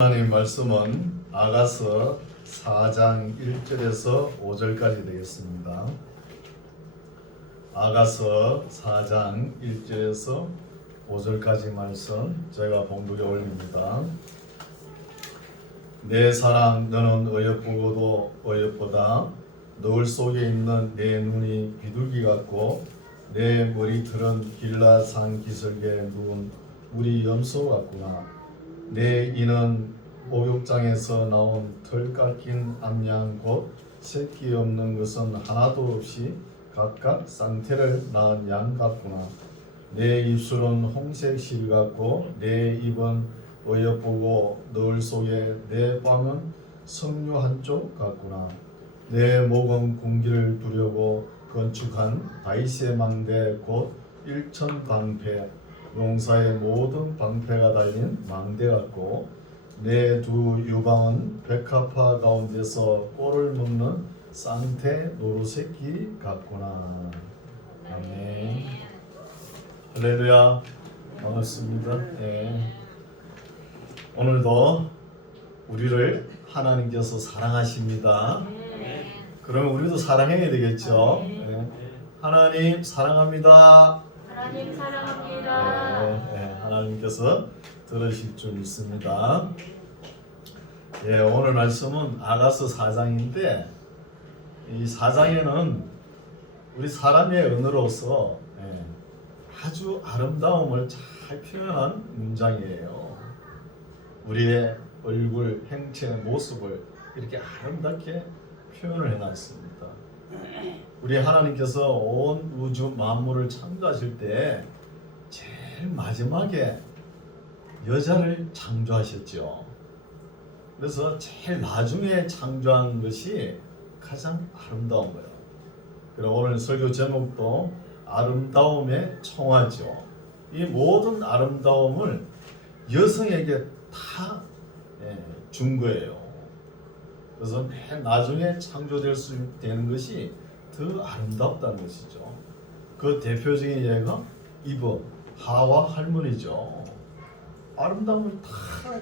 하나님 말씀은 아가서 4장 1절에서 5절까지 되겠습니다. 아가서 4장 1절에서 5절까지 말씀 제가 봉독에 올립니다. 내 사랑 너는 어여쁘고도 어여쁘다. 너울 속에 있는 내 눈이 비둘기 같고 내 머리털은 길라산 기슭에 누운 우리 염소 같구나. 내 이는 목욕장에서 나온 털 깎인 암양 곧 새끼 없는 것은 하나도 없이 각각 쌍태를 낳은 양 같구나. 내 입술은 홍색 실 같고 내 입은 어여쁘고 너울 속에 내 뺨은 석류 한쪽 같구나. 내 목은 군기를 두려고 건축한 다윗의 망대 곧 일천방패 용사의 모든 방패가 달린 망대 같고 내 두 유방은 백합화 가운데서 꼴을 먹는 쌍태 노루새끼 같구나. 아멘. 할렐루야. 반갑습니다. 네. 오늘도 우리를 하나님께서 사랑하십니다. 그러면 우리도 사랑해야 되겠죠. 네. 하나님 사랑합니다. 하나님 사랑합니다. 하나님께서 들으실 줄 믿습니다. 오늘 말씀은 아가서 4장인데 이 4장에는 우리 사람의 언어로서 아주 아름다움을 잘 표현한 문장이에요. 우리의 얼굴, 행체, 모습을 이렇게 아름답게 표현을 해놨습니다. 우리 하나님께서 온 우주 만물을 창조하실 때 제일 마지막에 여자를 창조하셨죠. 그래서 제일 나중에 창조한 것이 가장 아름다운 거예요. 그리고 오늘 설교 제목도 아름다움의 청하죠. 이 모든 아름다움을 여성에게 다 준 거예요. 그래서 맨 나중에 창조될 수 되는 것이 더 아름답다는 것이죠. 그 대표적인 예가 이브, 하와 할머니죠. 아름다움을 다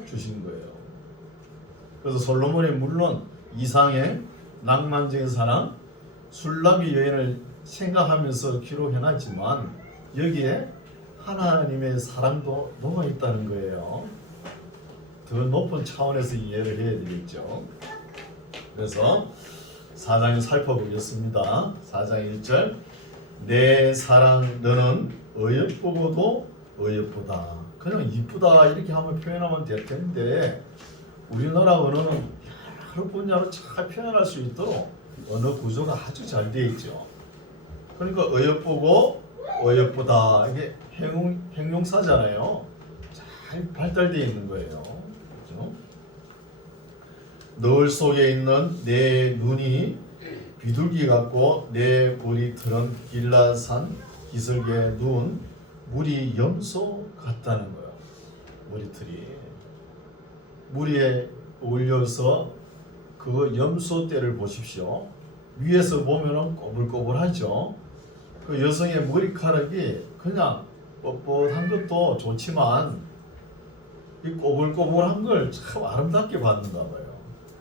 주신 거예요. 그래서 솔로몬이 물론 이상의 낭만적인 사랑, 술람이 여인을 생각하면서 기록해놨지만 여기에 하나님의 사랑도 녹아있다는 거예요. 더 높은 차원에서 이해를 해야 되겠죠. 그래서 4장을 살펴보겠습니다. 4장 1절 내 사랑 너는 어여쁘고도 어여쁘다. 그냥 이쁘다 이렇게 하면 표현하면 될 텐데 우리나라 언어는 여러 분야로 잘 표현할 수 있도록 언어 구조가 아주 잘 되어 있죠. 그러니까 어여쁘고 어여쁘다 이게 형용사잖아요. 잘 발달되어 있는 거예요. 그렇죠? 너울 속에 있는 내 눈이 비둘기 같고 내 머리털은 길라산 기슭에 누운 무리 염소 같다는 거예요. 머리털이 무리에 올려서 그 염소 떼를 보십시오. 위에서 보면은 꼬불꼬불하죠. 그 여성의 머리카락이 그냥 뻣뻣한 것도 좋지만 이 꼬불꼬불한 걸 참 아름답게 받는가 봐요.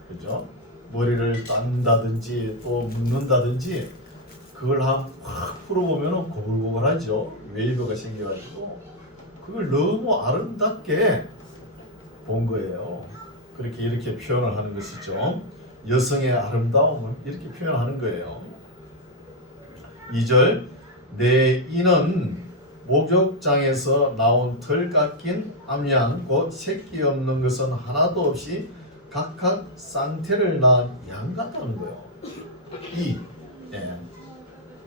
그죠? 머리를 딴다든지 또 묶는다든지 그걸 확 풀어보면 고불고불하죠. 웨이브가 생겨가지고 그걸 너무 아름답게 본 거예요. 그렇게 이렇게 표현을 하는 것이죠. 여성의 아름다움을 이렇게 표현하는 거예요. 2절 내 이는 목욕장에서 나온 털 깎인 암양 곧 새끼 없는 것은 하나도 없이 각각 쌍태를 낳은 양 같다는 거예요.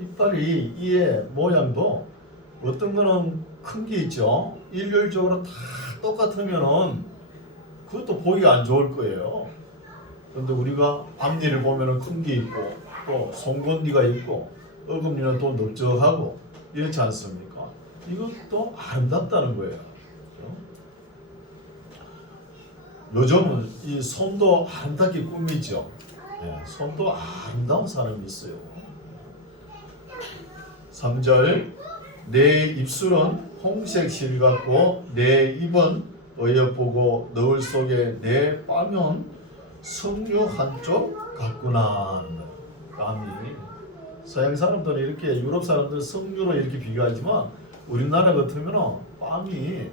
이빨이 이의 모양도 어떤 거는 큰 게 있죠. 일률적으로 다 똑같으면은 그것도 보기가 안 좋을 거예요. 그런데 우리가 앞니를 보면은 큰 게 있고 또 송곳니가 있고 어금니는 또 넓적하고 이렇지 않습니까? 이것도 아름답다는 거예요. 요즘은 이 손도 아름답게 꾸미죠. 손도 아름다운 사람이 있어요. 3절 내 입술은 홍색 실 같고 내 입은 어여보고 너울 속에 내 빠면 석류 한쪽 같구나. 뺨이. 서양 사람들은 이렇게 유럽 사람들은 석류로 이렇게 비교하지만 우리나라 같으면 뺨이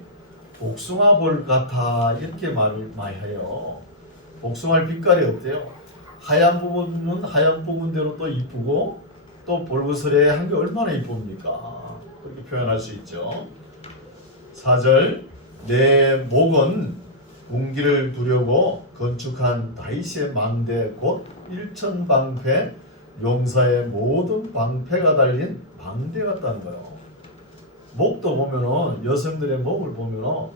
복숭아 볼 같아 이렇게 많이 해요. 복숭아 빛깔이 어때요? 하얀 부분은 하얀 부분대로 또 이쁘고 또 볼그스레한 게 얼마나 이쁩니까? 그렇게 표현할 수 있죠. 4절 내 목은 군기를 두려고 건축한 다윗의 망대 곧 일천방패 용사의 모든 방패가 달린 망대 같다는 거예요. 목도 보면은 여성들의 목을 보면은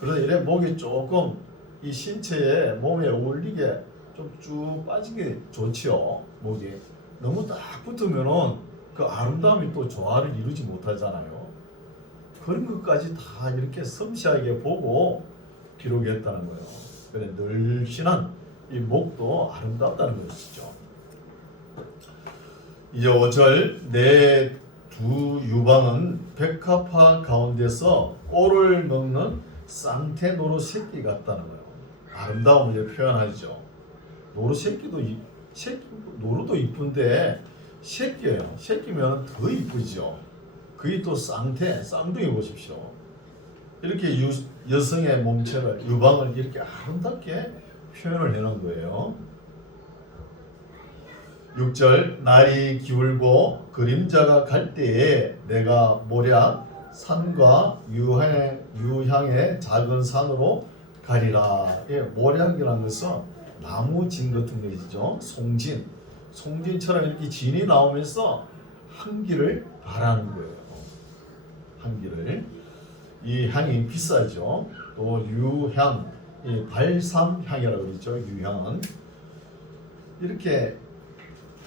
그래서 이래 목이 조금 이 신체에 몸에 어울리게 좀 쭉 빠진 게 좋지요. 목이 너무 딱 붙으면은 그 아름다움이 또 조화를 이루지 못하잖아요. 그런 것까지 다 이렇게 섬세하게 보고 기록했다는 거예요. 그래 늘씬한 이 목도 아름답다는 것이죠. 이제 5절 내 두 유방은 백합화 가운데서 꼴을 먹는 쌍태 노루 새끼 같다는 거예요. 아름다움을 표현하죠. 노루 새끼도 노루도 이쁜데 새끼예요. 새끼면 더 이쁘죠. 그게 또 쌍둥이 보십시오. 이렇게 여성의 몸체를 유방을 이렇게 아름답게 표현을 해놓은 거예요. 6절 날이 기울고 그림자가 갈 때에 내가 모략 산과 유향의 작은 산으로 가리라. 예, 모략이라는 것은 나무진 같은 것이죠. 송진처럼 이렇게 진이 나오면서 향기를 바라는 거예요. 향기를. 이 향이 비싸죠. 또 유향, 이 발삼향이라고 그러죠. 유향은 이렇게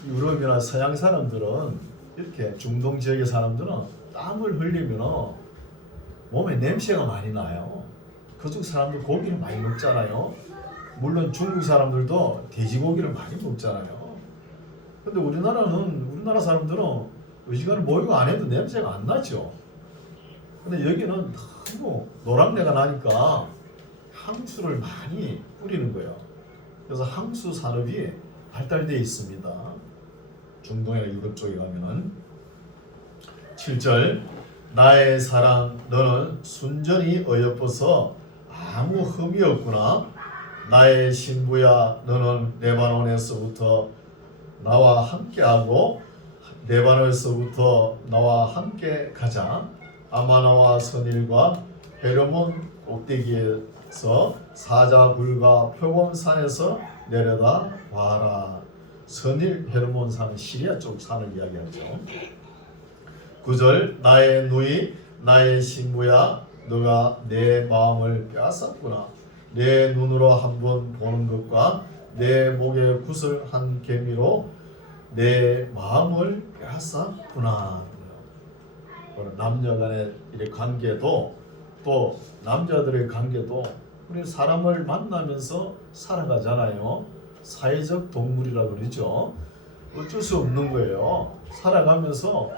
유럽이나 서양 사람들은 이렇게 중동 지역의 사람들은 땀을 흘리면 몸에 냄새가 많이 나요. 그쪽 사람들 고기를 많이 먹잖아요. 물론 중국 사람들도 돼지고기를 많이 먹잖아요. 근데 우리나라 사람들은 의지간을 목욕 안 해도 냄새가 안 나죠. 근데 여기는 너무 노랑내가 나니까 향수를 많이 뿌리는 거예요. 그래서 향수 산업이 발달되어 있습니다. 중동이나 유럽 쪽에 가면은. 7절 나의 사랑 너는 순전히 어여뻐서 아무 흠이 없구나. 나의 신부야 너는 레바논에서부터 나와 함께하고 레바논에서부터 나와 함께 가자. 아마나와 선일과 헤르몬 꼭대기에서 사자굴과 표범산에서 내려다 봐라. 선일 헤르몬 산은 시리아 쪽 산을 이야기하죠. 9절 나의 누이 나의 신부야 너가 내 마음을 빼앗았구나. 내 눈으로 한번 보는 것과 내 목에 굿을 한 개미로 내 마음을 빼앗았구나. 남녀 간의 관계도 또 남자들의 관계도 우리 사람을 만나면서 살아가잖아요. 사회적 동물이라고 그러죠. 어쩔 수 없는 거예요. 살아가면서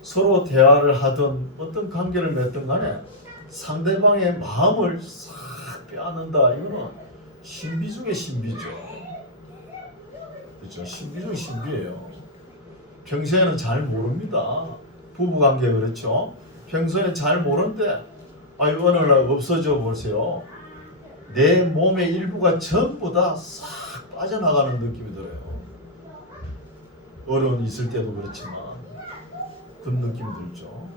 서로 대화를 하든 어떤 관계를 맺든 간에 상대방의 마음을 싹 빼앗는다. 이거는 신비 중에 신비죠. 그렇죠. 신비 중 신비예요. 평소에는 잘 모릅니다. 부부관계 그렇죠. 평소에는 잘 모르는데 어느 날 없어져 보세요. 내 몸의 일부가 전부 다 싹 빠져나가는 느낌이 들어요. 어려운 있을 때도 그렇지만 그런 느낌이 들죠.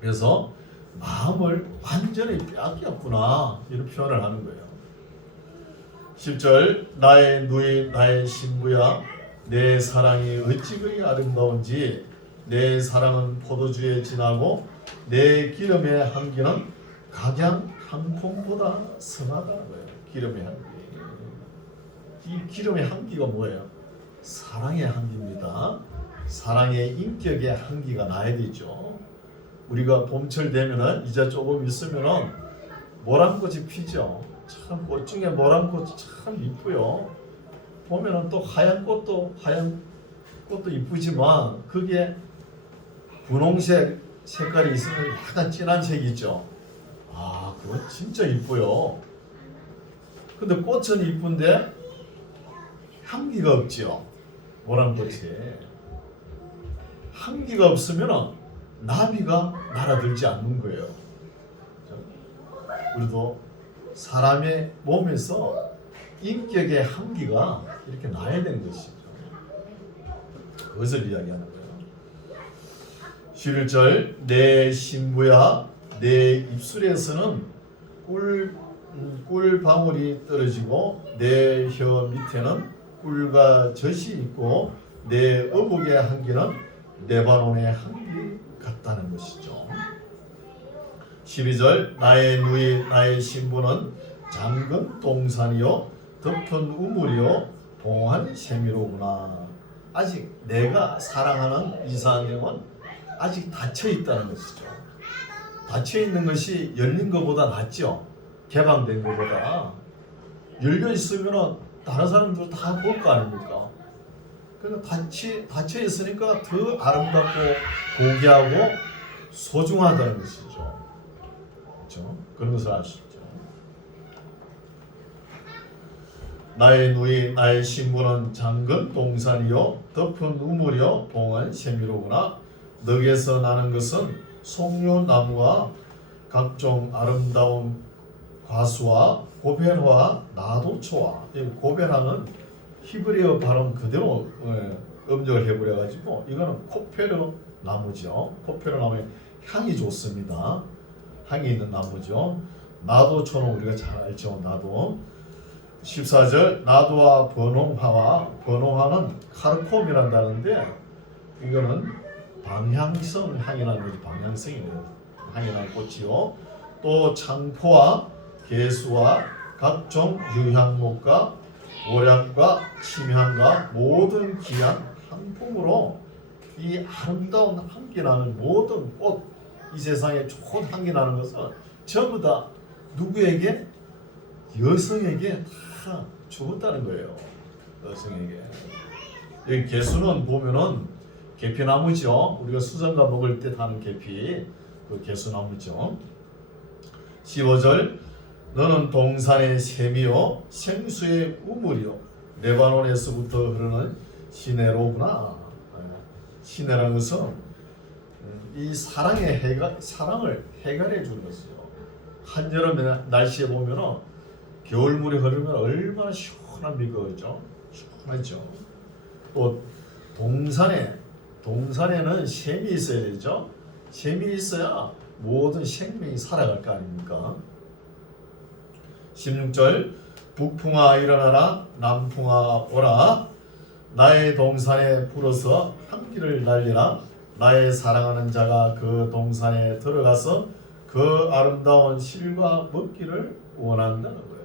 그래서 마음을 완전히 빼앗겼구나 이런 표현을 하는 거예요. 10절 나의 누이 나의 신부야 내 사랑이 어찌 그리 아름다운지 내 사랑은 포도주에 진하고 내 기름의 향기는 각양 향품보다 선하다는 거예요. 기름의 향기. 이 기름의 향기가 뭐예요? 사랑의 향기입니다. 사랑의 인격의 향기가 나야 되죠. 우리가 봄철 되면은 이제 조금 있으면은 모란꽃이 피죠. 참 꽃 중에 모란꽃이 참 이쁘요. 보면은 또 하얀 꽃도 이쁘지만 그게 분홍색 색깔이 있으면 약간 진한 색이죠. 아, 그건 진짜 이뻐요. 근데 꽃은 이쁜데 향기가 없지요. 모란꽃이. 향기가 없으면 나비가 날아들지 않는 거예요. 우리도 사람의 몸에서 인격의 향기가 이렇게 나야 되는 것이죠. 그것을 이야기하는 거예요. 11절 내 신부야 내 입술에서는 꿀 방울이 떨어지고 내 혀 밑에는 꿀과 젖이 있고 내 어복의 향기는 레바논의 향기 같다는 것이죠. 12절 나의 누이 나의 신부는 잠근 동산이요 덮은 우물이요 동한 세미로구나. 아직 내가 사랑하는 이상형은 아직 닫혀 있다는 것이죠. 닫혀 있는 것이 열린 것보다 낫죠. 개방된 것보다. 열려 있으면 다른 사람들 다 볼 거 아닙니까? 그러니까 닫혀 있으니까 더 아름답고 고귀하고 소중하다는 것이죠. 그렇죠? 그런 것을 알 수 있죠. 나의 누이 나의 신부는 잠근 동산이요 덮은 우물이요 동한 세미로구나. 덕에서 나는 것은 송료나무와 각종 아름다운 과수와 고벨화 나도초와 고벨화는 히브리어 발음 그대로 음력을 해버려가지고 이거는 코페르 나무죠. 코페르 나무의 향이 좋습니다. 향이 있는 나무죠. 나도초는 우리가 잘 알죠. 나도. 14절 나도와 번홍화는 카르콤이라는 단어인데 이거는 방향성 향이라는 거지. 방향성이네요. 향이라는 꽃이요. 또 창포와 개수와 각종 유향목과 모략과 침향과 모든 귀한 향품으로 이 아름다운 향기 나는 모든 꽃, 이 세상에 좋은 향기 나는 것은 전부 다 누구에게? 여성에게 다 주었다는 거예요. 여성에게. 여기 개수는 보면은 계피나무죠. 우리가 수정과 먹을 때 타는 계피, 그 개수나무죠. 15절 너는 동산의 샘이요 생수의 우물이요 레바논에서부터 흐르는 시내로구나. 시내라는 것은 이 사랑을 해결해 주는 것이죠. 한여름 날씨에 보면은 겨울물이 흐르면 얼마나 시원합니까, 그죠? 시원하죠. 또 동산에는 샘이 있어야 되죠. 샘이 있어야 모든 생명이 살아갈 거 아닙니까? 16절 북풍아 일어나라 남풍아 오라 나의 동산에 불어서 향기를 날리라 나의 사랑하는 자가 그 동산에 들어가서 그 아름다운 실과 먹기를 원한다는 거예요.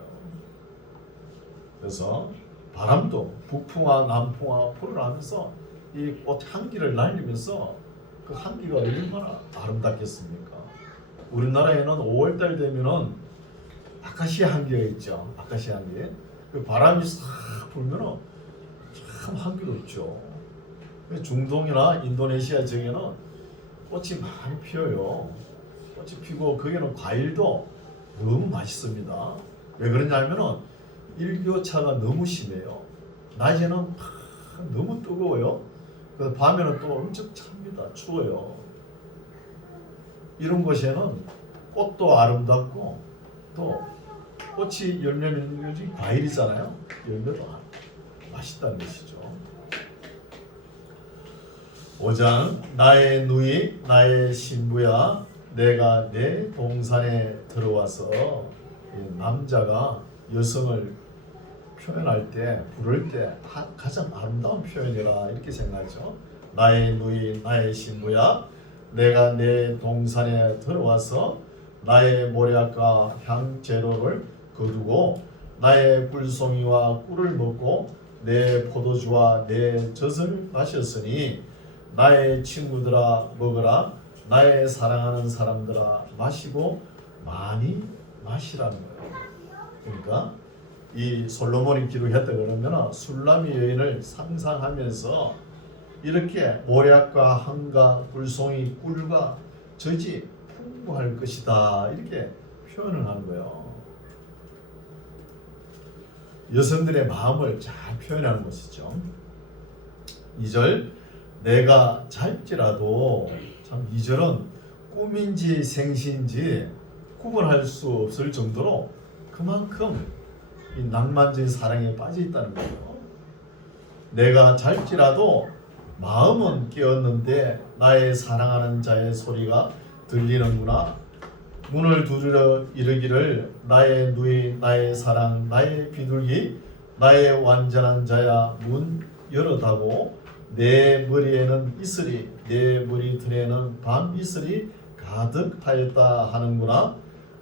그래서 바람도 북풍아 남풍아 불어나면서 이 꽃 향기를 날리면서 그 향기가 얼마나 아름답겠습니까? 우리나라에는 5월달 되면은 아카시아 향기가 있죠. 아카시아 향기. 그 바람이 싹 불면은 참 향기롭죠. 중동이나 인도네시아 지역에는 꽃이 많이 피어요. 꽃이 피고 거기는 과일도 너무 맛있습니다. 왜 그러냐면은 일교차가 너무 심해요. 낮에는 너무 뜨거워요. 그 밤에는 또 엄청 찹니다. 추워요. 이런 곳에는 꽃도 아름답고 또 꽃이 열매 맺는 것이 과일이잖아요. 열매도 맛있다는 것이죠. 5장 나의 누이 나의 신부야 내가 내 동산에 들어와서 남자가 여성을 표현할 때 부를 때 가장 아름다운 표현이라 이렇게 생각하죠. 나의 누이 나의 신부야 내가 내 동산에 들어와서 나의 모략과 향재료를 거두고 나의 꿀송이와 꿀을 먹고 내 포도주와 내 젖을 마셨으니 나의 친구들아 먹으라 나의 사랑하는 사람들아 마시고 많이 마시라는 거예요. 그러니까 이 솔로몬이 기록했다 그러면 술람이 여인을 상상하면서 이렇게 모략과 향과 꿀송이 꿀과 젖이 풍부할 것이다 이렇게 표현을 하는 거예요. 여성들의 마음을 잘 표현하는 것이죠. 2절 내가 잘지라도 참 2절은 꿈인지 생시인지 구분할 수 없을 정도로 그만큼 이 낭만적인 사랑에 빠져 있다는 거예요. 내가 잘지라도 마음은 깨었는데 나의 사랑하는 자의 소리가 들리는구나. 문을 두드려 이르기를 나의 누이 나의 사랑 나의 비둘기 나의 완전한 자야 문 열어다고 내 머리에는 이슬이 내 머리털에는 밤 이슬이 가득하였다 하는구나.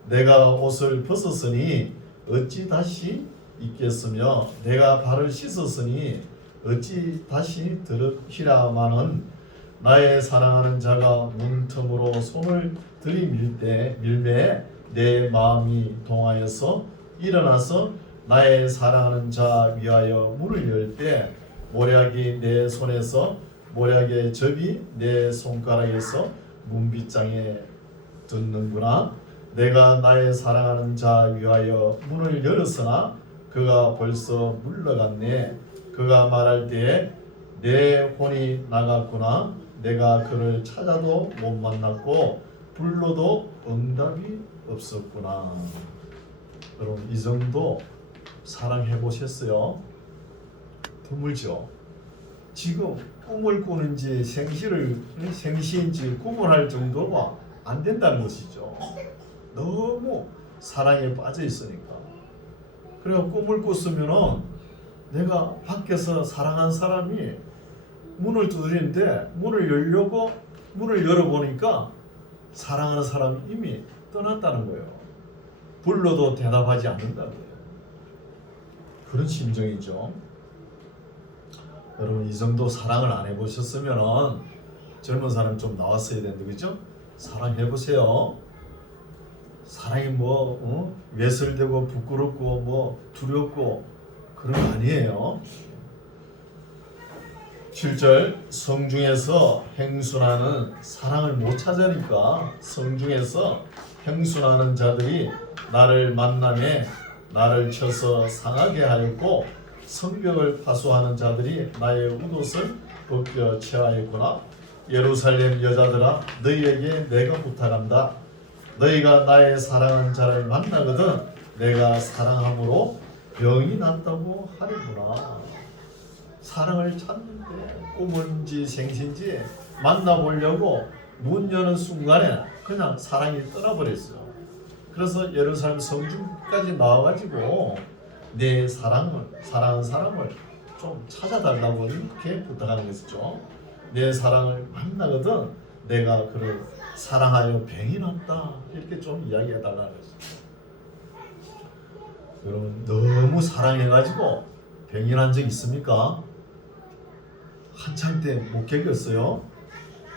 내가 옷을 벗었으니 어찌 다시 입겠으며 내가 발을 씻었으니 어찌 다시 더럽히라마는 나의 사랑하는 자가 문틈으로 손을 들이밀 때 밀매 내 마음이 동하여서 일어나서 나의 사랑하는 자 위하여 문을 열 때 모략이 내 손에서 모략의 접이 내 손가락에서 문빗장에 듣는구나. 내가 나의 사랑하는 자 위하여 문을 열었으나 그가 벌써 물러갔네. 그가 말할 때에 내 혼이 나갔구나. 내가 그를 찾아도 못 만났고 불러도 응답이 없었구나. 여러분 이 정도 사랑해 보셨어요? 드물죠. 지금 꿈을 꾸는지 생시인지 구분할 정도가 안 된다는 것이죠. 너무 사랑에 빠져 있으니까. 그래서 꿈을 꿨으면은 내가 밖에서 사랑한 사람이 문을 두드리는데 문을 열어보니까 사랑하는 사람이 이미 떠났다는 거예요. 불러도 대답하지 않는다는 거예요. 그런 심정이죠. 여러분 이 정도 사랑을 안 해보셨으면 젊은 사람 좀 나왔어야 되는데 그죠? 사랑해보세요. 사랑이 외설되고 부끄럽고 두렵고 그런 거 아니에요. 7절 성중에서 행순하는 사랑을 못 찾으니까 성중에서 행순하는 자들이 나를 만남에 나를 쳐서 상하게 하였고 성벽을 파수하는 자들이 나의 웃옷을 벗겨 취하였구나. 예루살렘 여자들아 너희에게 내가 부탁한다. 너희가 나의 사랑하는 자를 만나거든 내가 사랑함으로 병이 났다고 하리구나. 사랑을 찾는데 꿈인지 생신지 만나보려고 문 여는 순간에 그냥 사랑이 떠나버렸어요. 그래서 예루살렘 성중까지 나와가지고 내 사랑하는 사람을 좀 찾아달라고 이렇게 부탁하는 것이죠. 내 사랑을 만나거든 내가 그를 사랑하여 병이 났다 이렇게 좀 이야기해달라는 것이죠. 여러분 너무 사랑해가지고 병이 난 적 있습니까? 한창 때 못 견뎠어요.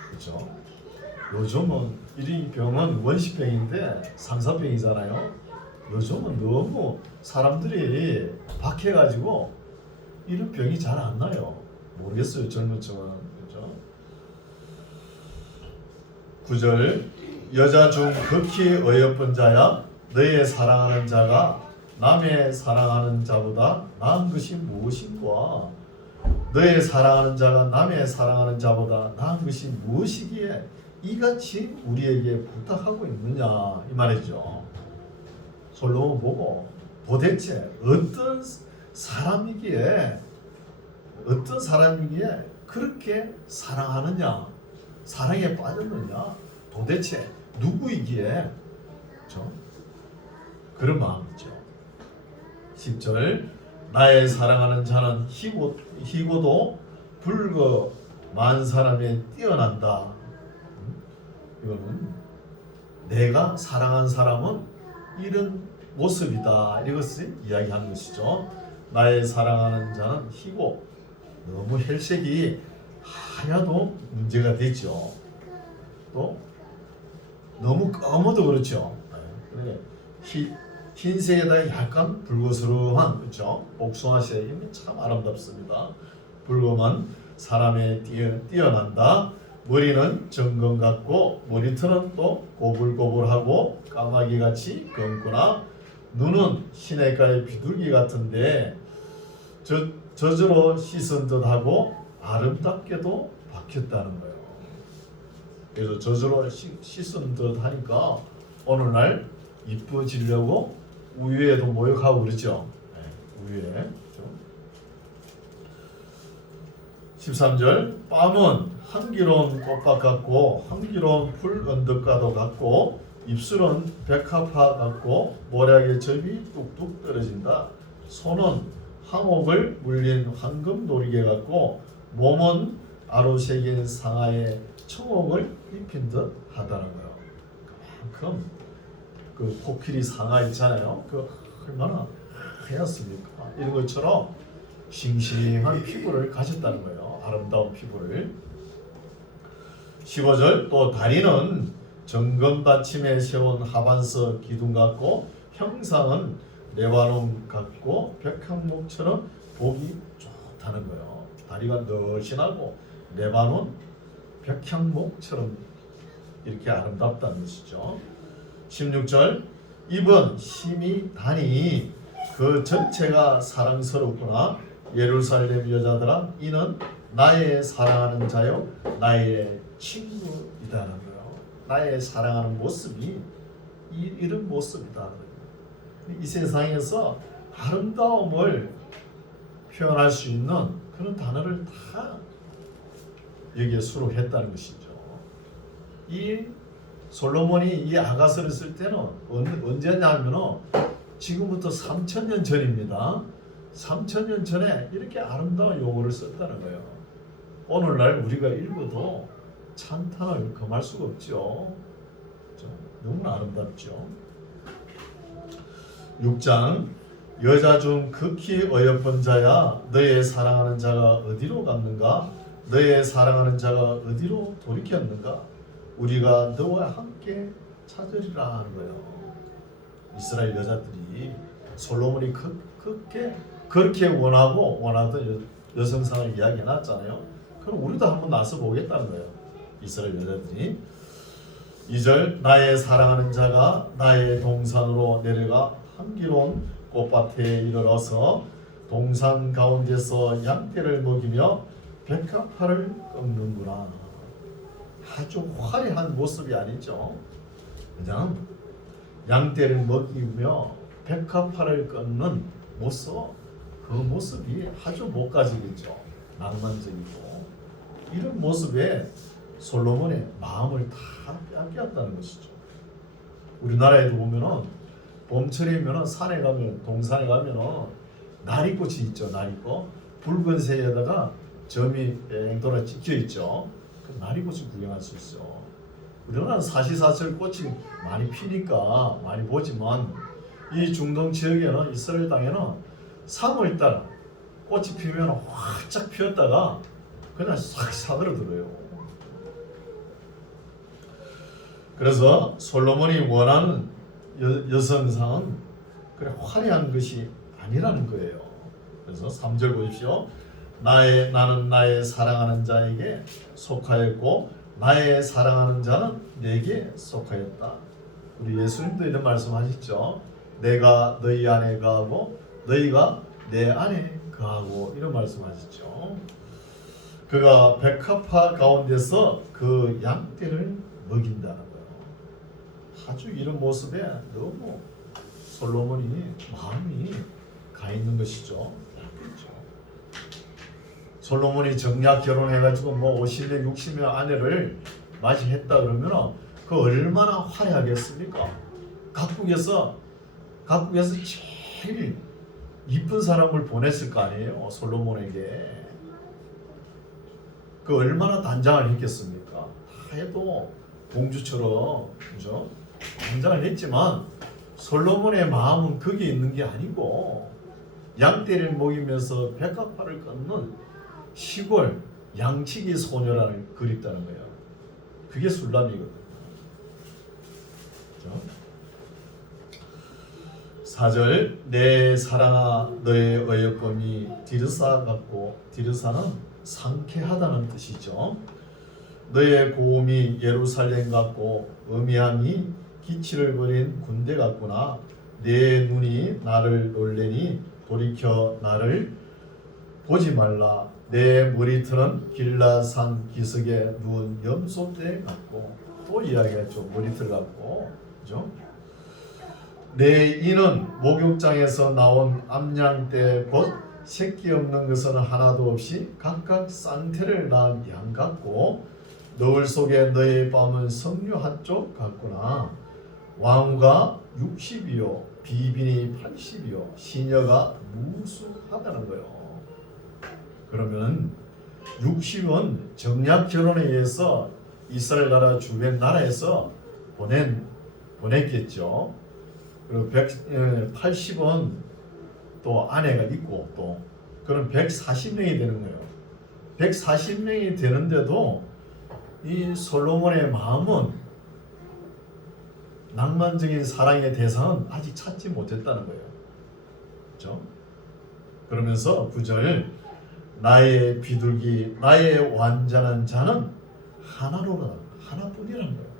그렇죠? 요즘은 이 병은 원시병인데 상사병이잖아요. 요즘은 너무 사람들이 박해가지고 이런 병이 잘 안 나요. 모르겠어요 젊은 층은. 그렇죠? 9절 여자 중 극히 어여쁜 자야 너의 사랑하는 자가 남의 사랑하는 자보다 나은 것이 무엇인가? 너의 사랑하는 자가 남의 사랑하는 자보다 나은 것이 무엇이기에 이같이 우리에게 부탁하고 있느냐 이 말이죠. 솔로몬 보고 도대체 어떤 사람이기에 그렇게 사랑하느냐 사랑에 빠졌느냐 도대체 누구이기에 그렇죠? 그런 마음이죠. 10절 나의 사랑하는 자는 희고도 불거 만 사람에 뛰어난다. 이거는 내가 사랑한 사람은 이런 모습이다 이것을 이야기하는 것이죠. 나의 사랑하는 자는 희고 너무 혈색이 하야도 문제가 되죠. 또 너무 검어도 그렇죠. 흰색에다 약간 붉어스러운 그렇죠. 복숭아색이 참 아름답습니다. 붉어만 사람에 뛰어난다. 머리는 정금 같고 머리털은 또 고불고불하고 까마귀같이 검구나 눈은 시냇가의 비둘기 같은데 젖으로 씻은 듯하고 아름답게도 박혔다는 거예요. 그래서 젖으로 씻은 듯 하니까 어느 날 이뻐지려고 우유에도 모욕하고 그러죠. 우유에. 13절 뺨은 향기로운 꽃밭 같고 향기로운 풀 언덕가도 같고 입술은 백합화 같고 모략의 점이 뚝뚝 떨어진다. 손은 항옥을 물린 황금 놀이개 같고 몸은 아로새긴 상아의 청옥을 입힌 듯 하다는 거예요. 그만큼 그 코끼리 상아 있잖아요. 그 얼마나 하얗습니까? 이런 것처럼 싱싱한 피부를 가졌다는 거예요. 아름다운 피부를. 15절 또 다리는 정금 받침에 세운 하반석 기둥 같고 형상은 레바논 같고 백향목처럼 보기 좋다는 거예요. 다리가 늘씬하고 레바논 백향목처럼 이렇게 아름답다는 것이죠. 16절 입은 심히 다니 그 전체가 사랑스럽구나. 예루살렘 여자들아 이는 나의 사랑하는 자요 나의 친구이다는 거예요. 나의 사랑하는 모습이 이런 모습이다. 이 세상에서 아름다움을 표현할 수 있는 그런 단어를 다 여기에 수록했다는 것이죠. 이 솔로몬이 이 아가서를 쓸 때는 언제냐면은 지금부터 3000년 전입니다. 3000년 전에 이렇게 아름다운 용어를 썼다는 거예요. 오늘날 우리가 읽어도 찬탄을 금할 수가 없죠. 너무나 아름답죠. 6장 여자 중 극히 어여쁜 자야 너의 사랑하는 자가 어디로 갔는가? 너의 사랑하는 자가 어디로 돌이켰는가? 우리가 너와 함께 찾으리라 하는 거예요. 이스라엘 여자들이 솔로몬이 그렇게 원하던 여성상을 이야기해놨잖아요. 그럼 우리도 한번 나서 보겠다는 거예요. 이스라엘 여자들이. 2절 나의 사랑하는 자가 나의 동산으로 내려가 향기로운 꽃밭에 이르러서 동산 가운데서 양떼를 먹이며 백합화를 꺾는구나. 아주 화려한 모습이 아니죠. 그냥 양떼를 먹이며 백합화를 꺾는 모습, 그 모습이 아주 목가지겠죠. 낭만적이고 이런 모습에 솔로몬의 마음을 다 빼앗겼다는 것이죠. 우리나라에도 보면은 봄철이면은 산에 가면 동산에 가면은 나리꽃이 있죠. 나리꽃 붉은색에다가 점이 뺑돌아 찍혀 있죠. 그 나리꽃을 구경할 수 있어. 우리나라는 사시사철 꽃이 많이 피니까 많이 보지만 이 중동 지역에는 이스라엘 땅에는 3월달 꽃이 피면 활짝 피었다가 그냥 싹 사그러들어요. 그래서 솔로몬이 원하는 여성상은 그래 화려한 것이 아니라는 거예요. 그래서 3절 보십시오. 나는 나의 사랑하는 자에게 속하였고 나의 사랑하는 자는 내게 속하였다. 우리 예수님도 이런 말씀하셨죠. 내가 너희 안에 거하고 너희가 내 안에 거하고 이런 말씀하셨죠. 그가 백합화 가운데서 그 양떼를 먹인다는 거예요. 아주 이런 모습에 너무 솔로몬이 마음이 가 있는 것이죠. 솔로몬이 정략 결혼해가지고 뭐 50여 60여 아내를 맞이했다 그러면 그 얼마나 화려하겠습니까? 각국에서 제일 이쁜 사람을 보냈을 거 아니에요. 솔로몬에게. 그 얼마나 단장을 했겠습니까? 다 해도 공주처럼 그죠? 단장을 했지만 솔로몬의 마음은 거기에 있는 게 아니고 양떼를 먹이면서 백합화를 꺾는 시골 양치기 소녀를 그립다는 거예요. 그게 술람이거든요. 그렇죠? 4절 내 사랑아 너의 어여쁨이 디르사 같고 디르사는 상쾌하다는 뜻이죠. 너의 고음이 예루살렘 같고 음이함이 기치를 벌인 군대 같구나. 내 눈이 나를 놀래니 돌이켜 나를 보지 말라. 내 머리털은 길라산 기슭에 누운 염소떼 같고, 또 이야기했죠. 머리털 같고, 그죠? 내 이는 목욕장에서 나온 암양떼 곧 새끼 없는 것은 하나도 없이 각각 쌍태를 낳은 양 같고, 너울 속에 너의 뺨은 석류 한쪽 같구나. 왕후가 60이요 비빈이 80이요 시녀가 무수하다는 거예요. 그러면 60은 정략 결혼에 의해서 이스라엘 나라 주변 나라에서 보냈겠죠. 그리고 80은 또 아내가 있고, 또 그럼 140명이 되는 거예요. 140명이 되는데도 이 솔로몬의 마음은 낭만적인 사랑의 대상은 아직 찾지 못했다는 거예요. 그렇죠? 그러면서 9절 나의 비둘기 나의 완전한 자는 하나로라, 하나뿐이라는 거예요.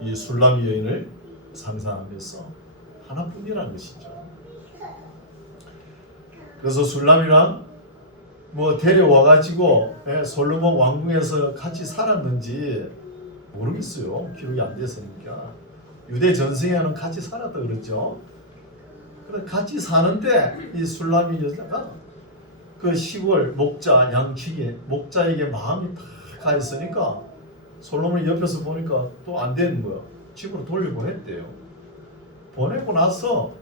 이 술람 여인을 상상하면서 하나뿐이라는 것이죠. 그래서 술람이랑 뭐 데려와 가지고 솔로몬 왕궁에서 같이 살았는지 모르겠어요. 기록이 안 됐으니까. 유대 전승에는 같이 살았다 그랬죠. 그래 같이 사는데 이 술람이 여자가 그 시골 목자 양치기 목자에게 마음이 다 가 있으니까 솔로몬이 옆에서 보니까 또 안 되는 거야. 집으로 돌려보냈대요. 보내고 나서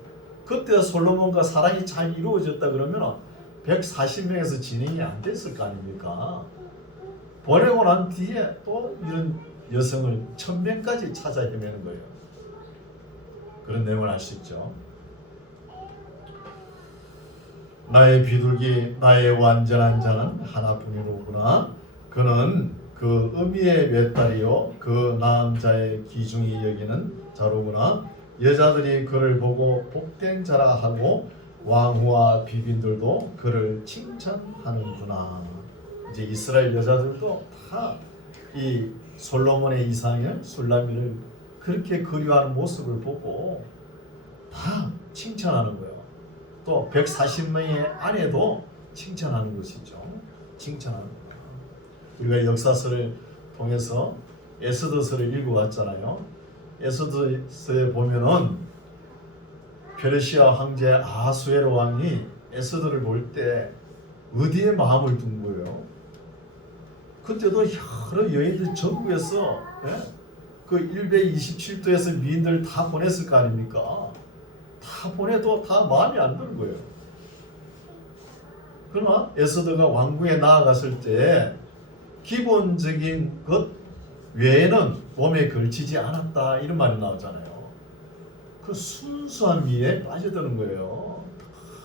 그때 솔로몬과 사랑이 잘 이루어졌다 그러면 140명에서 진행이 안 됐을 거 아닙니까? 보내고 난 뒤에 또 이런 여성을 1000명까지 찾아 헤매는 거예요. 그런 내용을 알 수 있죠. 나의 비둘기 나의 완전한 자는 하나뿐이로구나. 그는 그 의미의 외딸이요 그 낳은 자의 기중이 여기는 자로구나. 여자들이 그를 보고 복된 자라 하고 왕후와 비빈들도 그를 칭찬하는구나. 이제 이스라엘 여자들도 다 이 솔로몬의 이상형 술라미를 그렇게 그리워하는 모습을 보고 다 칭찬하는 거예요. 또 140명의 아내도 칭찬하는 것이죠. 칭찬하는 거예요. 우리가 역사서를 통해서 에스더서를 읽어왔잖아요. 에스더서에 보면은 페르시아 황제 아하수에로 왕이 에스더를 볼 때 어디에 마음을 둔 거예요? 그때도 여러 여인들 전국에서 그 127도에서 미인들 다 보냈을 거 아닙니까? 다 보내도 다 마음에 안 드는 거예요. 그러나 에스더가 왕궁에 나아갔을 때 기본적인 것 외에는 몸에 걸치지 않았다 이런 말이 나오잖아요. 그 순수한 미에 빠져드는 거예요.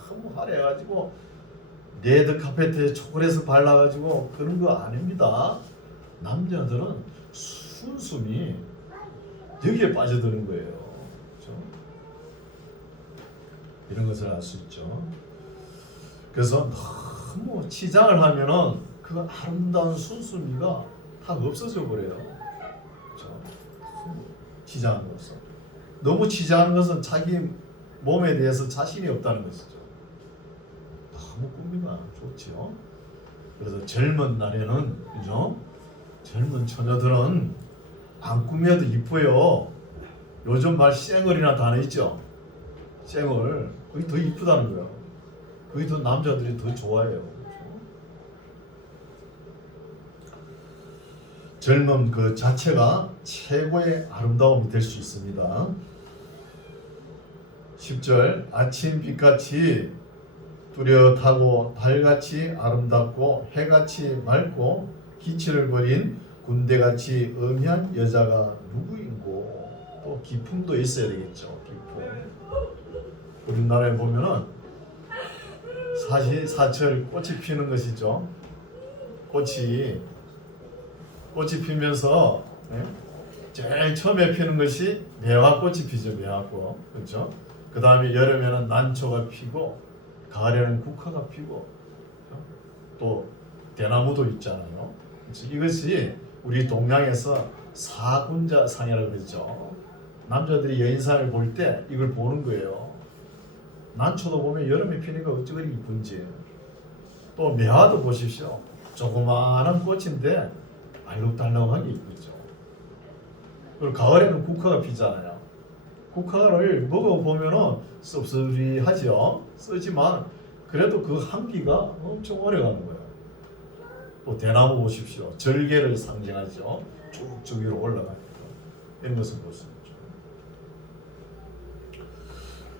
너무 화려해가지고 레드 카페트에 초콜릿을 발라가지고 그런 거 아닙니다. 남자들은 순수미 여기에 빠져드는 거예요. 그렇죠? 이런 것을 알 수 있죠. 그래서 너무 치장을 하면은 그 아름다운 순수미가 다 없어져 버려요. 그렇죠? 치장하는 것은 너무 치장하는 것은 자기 몸에 대해서 자신이 없다는 것이죠. 너무 꾸미가 좋죠. 그래서 젊은 날에는 그죠? 젊은 처녀들은 안 꾸며도 이뻐요. 요즘 말 쌩얼이나 단어 있죠. 쌩얼 그게 더 이쁘다는 거야. 그게 더 남자들이 더 좋아해요. 그렇죠? 젊음 그 자체가 최고의 아름다움이 될 수 있습니다. 10절 아침 빛같이 뚜렷하고 달같이 아름답고 해같이 맑고 기치를 벌인 군대같이 음흉한 여자가 누구인고. 또 기품도 있어야 되겠죠. 기품. 우리나라에 보면은 사실 꽃이 피는 것이죠. 꽃이 피면서 제일 처음에 피는 것이 매화꽃이 피죠. 매화꽃. 그렇죠? 그 다음에 여름에는 난초가 피고 가을에는 국화가 피고 또 대나무도 있잖아요. 이것이 우리 동양에서 사군자상이라고 그러죠. 남자들이 여인상을 볼 때 이걸 보는 거예요. 난초도 보면 여름에 피니까 어찌 그리 이쁜지. 또 매화도 보십시오. 조그마한 꽃인데 알록달록하게 이쁘죠. 그리고 가을에는 국화가 피잖아요. 국화를 먹어보면은 씁쓸하죠. 쓰지만 그래도 그 향기가 엄청 오래가는 거예요. 또 대나무 보십시오. 절개를 상징하죠. 쭉쭉 위로 올라가니까 이런 것을 볼 수 있죠.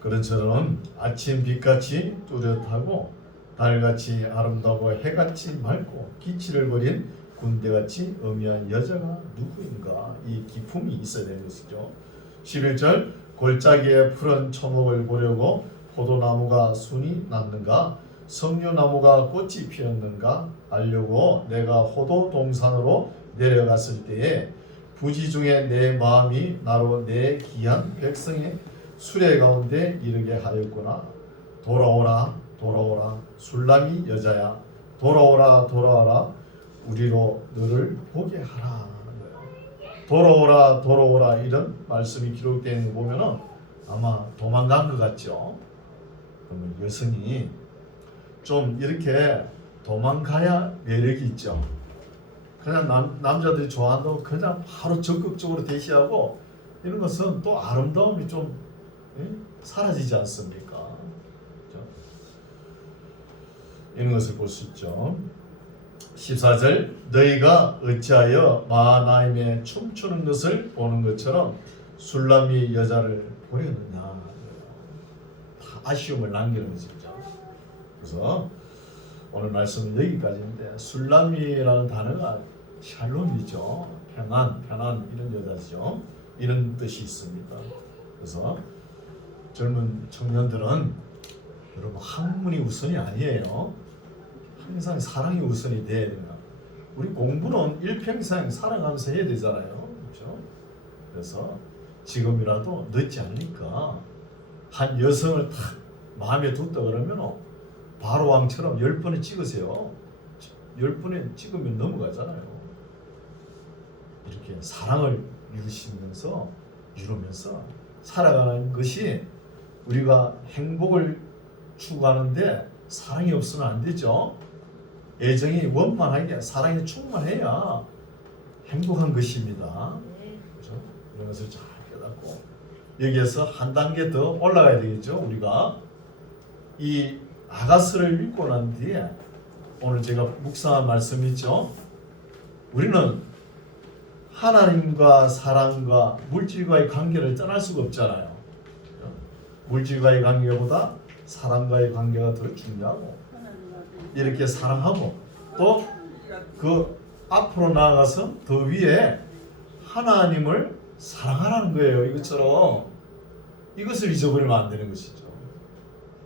그런 처럼 아침 빛같이 뚜렷하고 달같이 아름다워 해같이 맑고 기치를 버린 군대같이 엄연한 여자가 누구인가, 이 기품이 있어야 되는 것이죠. 11절 골짜기에 푸른 초목을 보려고 포도나무가 순이 났는가, 석류나무가 꽃이 피었는가 알려고 내가 호도 동산으로 내려갔을 때에 부지 중에 내 마음이 나로 내 귀한 백성의 수레 가운데 이르게 하였구나. 돌아오라 돌아오라 술람이 여자야, 돌아오라 돌아와라 우리로 너를 보게 하라 하는 거예요. 돌아오라 돌아오라 이런 말씀이 기록되어 있는 거 보면은 아마 도망간 것 같죠. 그러면 여성이 좀 이렇게 도망가야 매력이 있죠. 그냥 남자들이 좋아한다고 그냥 바로 적극적으로 대시하고 이런 것은 또 아름다움이 좀 사라지지 않습니까? 그렇죠? 이런 것을 볼 수 있죠. 14절 너희가 어찌하여 마하나임에 춤추는 것을 보는 것처럼 술람이 여자를 보려느냐. 다 아쉬움을 남기는 것이죠. 그래서 오늘 말씀은 여기까지인데 술람이라는 단어가 샬롬이죠. 평안 이런 여자죠. 이런 뜻이 있습니다. 그래서 젊은 청년들은 여러분 학문이 우선이 아니에요. 항상 사랑이 우선이 돼야 됩니다. 우리 공부는 일평생 살아가면서 해야 되잖아요. 그렇죠? 그래서 지금이라도 늦지 않으니까 한 여성을 탁 마음에 뒀다 그러면 바로 왕처럼 10번을 찍으세요. 10번에 찍으면 넘어가잖아요. 이렇게 사랑을 이루면서 살아가는 것이 우리가 행복을 추구하는데 사랑이 없으면 안 되죠. 애정이 원만하게 사랑이 충만해야 행복한 것입니다. 그렇죠? 이런 것을 잘 깨닫고 여기에서 한 단계 더 올라가야 되겠죠. 우리가 이 아가스를 읽고 난 뒤에 오늘 제가 묵상한 말씀이 있죠. 우리는 하나님과 사랑과 물질과의 관계를 떠날 수가 없잖아요. 물질과의 관계보다 사랑과의 관계가 더 중요하고 이렇게 사랑하고 또 그 앞으로 나아가서 더 위에 하나님을 사랑하라는 거예요. 이것처럼 이것을 잊어버리면 안 되는 것이죠.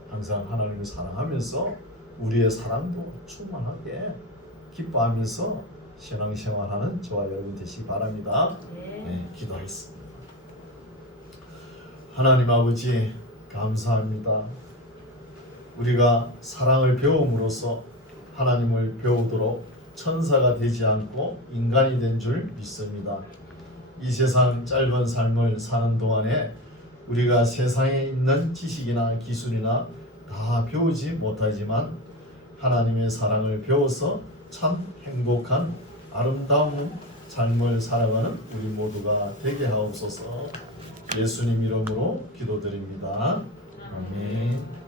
항상 하나님을 사랑하면서 우리의 사랑도 충만하게 기뻐하면서 신앙생활하는 저와 여러분 되시기 바랍니다. 네, 기도하겠습니다. 하나님 아버지 감사합니다. 우리가 사랑을 배움으로써 하나님을 배우도록 천사가 되지 않고 인간이 된 줄 믿습니다. 이 세상 짧은 삶을 사는 동안에 우리가 세상에 있는 지식이나 기술이나 다 배우지 못하지만 하나님의 사랑을 배워서 참 행복한 아름다운 삶을 살아가는 우리 모두가 되게 하옵소서. 예수님 이름으로 기도드립니다. 아멘.